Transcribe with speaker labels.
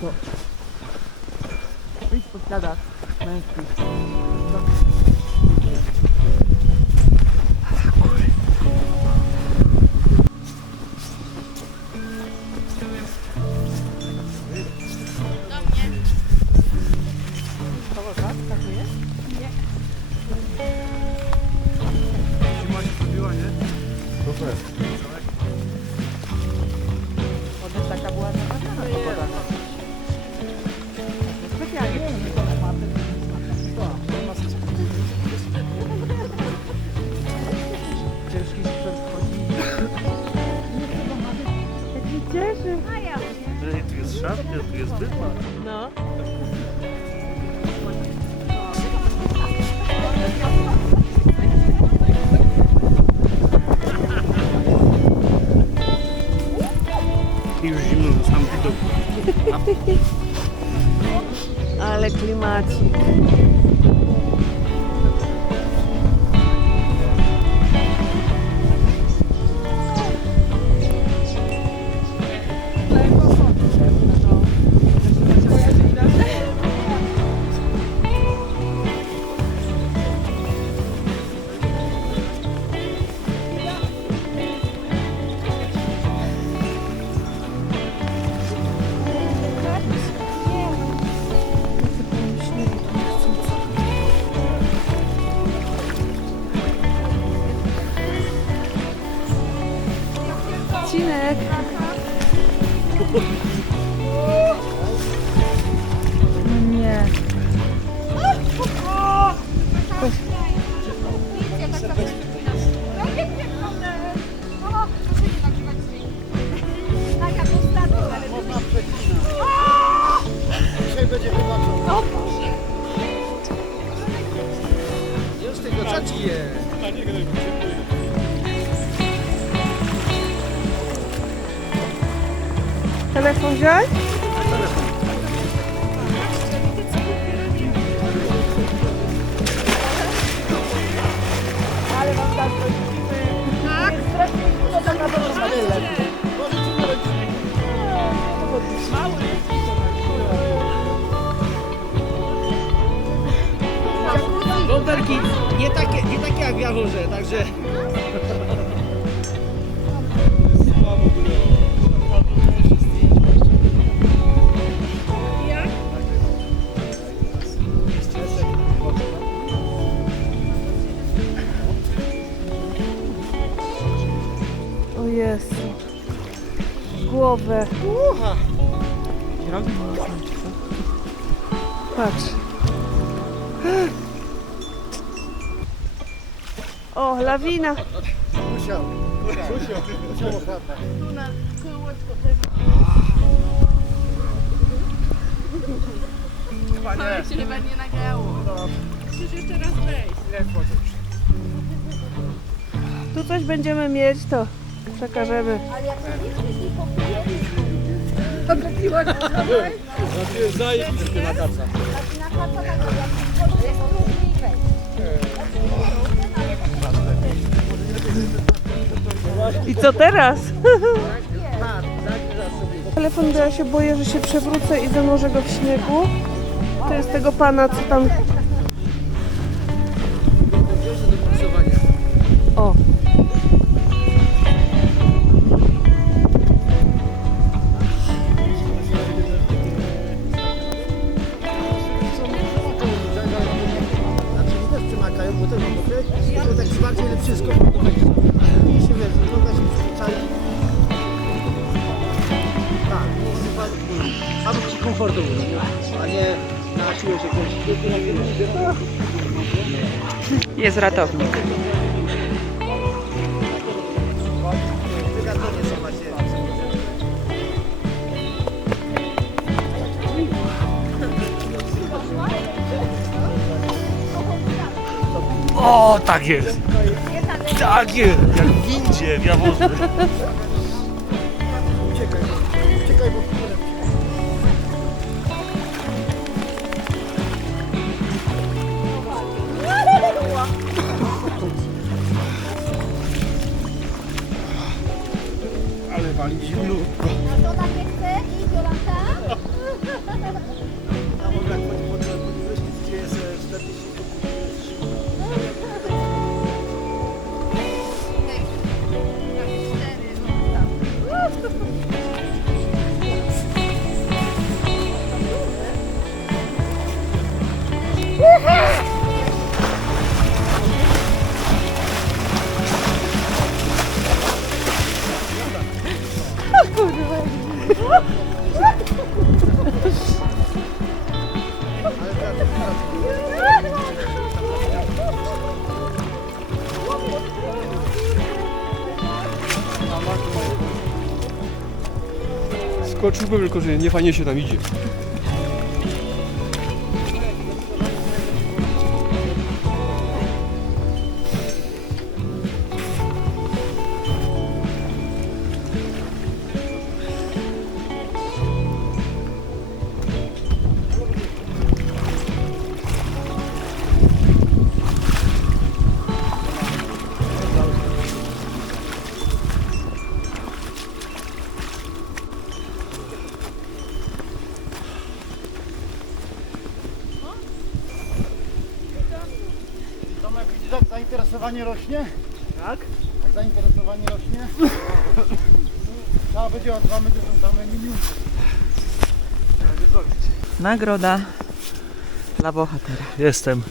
Speaker 1: to. Please put
Speaker 2: that up. Jest szafka, tu jest bytma.
Speaker 1: No.
Speaker 2: Już zimno na sam widok.
Speaker 1: Ale klimacik.
Speaker 3: Jest?
Speaker 1: Telefon wziąć?
Speaker 3: W Jaworze, także...
Speaker 1: O Jezu. Głowę.
Speaker 3: Ucha!
Speaker 1: Patrz. O, lawina.
Speaker 3: Musiał. Musiał. Musiał ochłapać. Chyba nie.
Speaker 4: się chyba nie nagrało. Musisz jeszcze raz wejść.
Speaker 3: Nie wchodzę.
Speaker 1: Tu coś będziemy mieć, to przekażemy.
Speaker 3: Zajebiście na kaca.
Speaker 1: I co teraz? Telefon, bo ja się boję, że się przewrócę i zanurzę go w śniegu. To jest tego pana, co tam...
Speaker 3: też mam okres. To tak zwarcie, ale wszystko. I się wiesz, wygląda się przyzwyczai. Tak. Aby ci komfortowo, nie? a nie na siłę się kończy.
Speaker 1: Jest ratownik.
Speaker 2: O, tak jest! Tak jest! Jak w windzie, w Jaworze.
Speaker 3: Uciekaj, uciekaj, bo Ale wali zimno.
Speaker 5: Gdzie jest e, 40
Speaker 6: Skoczyłbym, tylko że nie fajnie się tam idzie.
Speaker 5: Zainteresowanie rośnie?
Speaker 6: Tak?
Speaker 5: Jak zainteresowanie rośnie? Trzeba będzie o dwa metry tą damę minimum.
Speaker 7: Nagroda dla bohatera.
Speaker 6: Jestem.